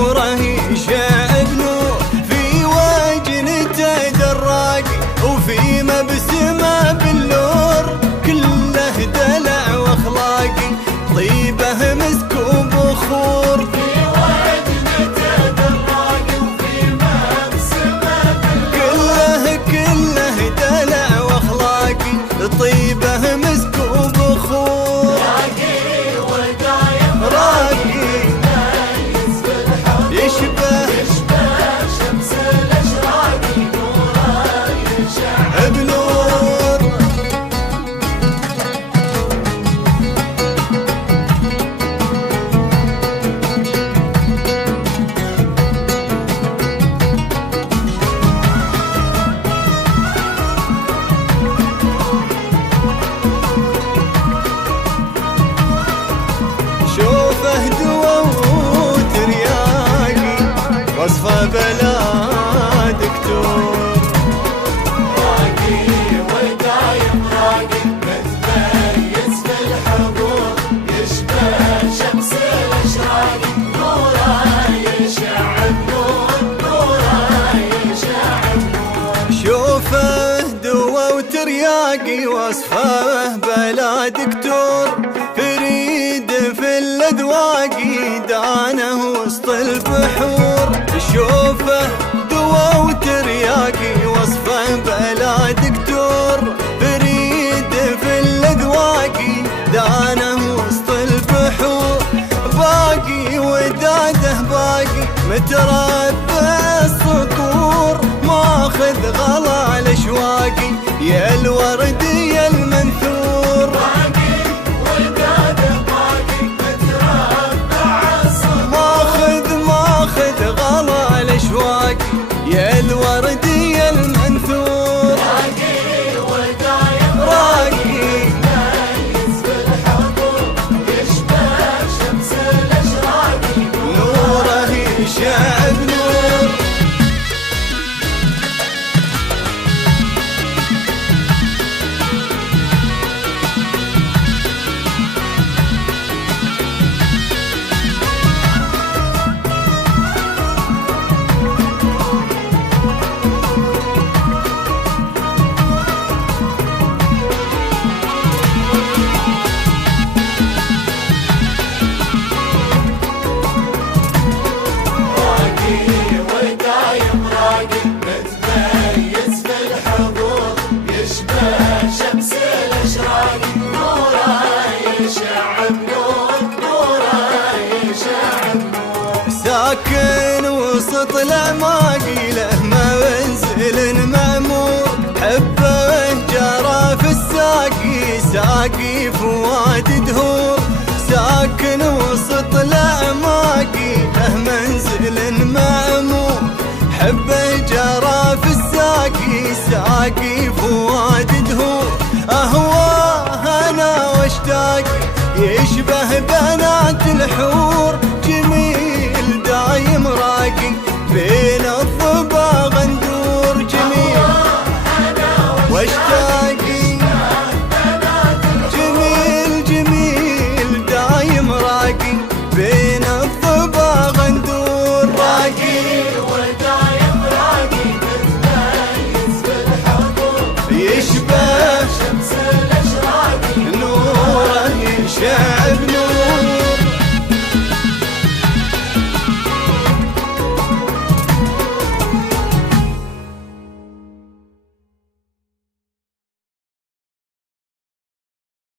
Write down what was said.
نوره يشع بنور، في وجنته دراقي وفي مبسمه باللور، كله دلع واخلاقي طيبه مسك وبخور. في وجنته دراقي وفي مبسمه باللور، كله دلع واخلاقي طيبه مسك وبخور. راقي ودايم راقي متميز بالحضور، يشبه شمس الاشراق نوره يشع بنور. شوفه دوا وترياقي وصفه بلا دكتور. راقي ودايم راقي متميز بالحضور، يشبه شمس الاشراق نوره يشع بنور، نوره يشع بنور. شوفه دوا وترياقي وصفه بلا دكتور، فريد في الاذواق دانه وسط البحور. شوفه دوا وترياقي وصفه بلا دكتور، فريد في الاذواق دانه وسط البحور. باقي وداده باقي متربى الصقور، ماخذ غلا الاشواقي يا الورد يا المنثور. باقي وداده باقي متربع الصقور، ماخذ غلا الاشواقي يا الورد يا المنثور. راقي ودايم راقي متميز بالحضور، يشبه شمس الاشراق نوره يشع بنور. راقي ودايم راقي متميز بالحضور، يشبه شمس الاشراق نوره يشع بنور، نوره يشع بنور. ساكن وسط الاعماق له منزل مأمور، حبه جرى في الساقي ساقي فواد دهور. ساكن وسط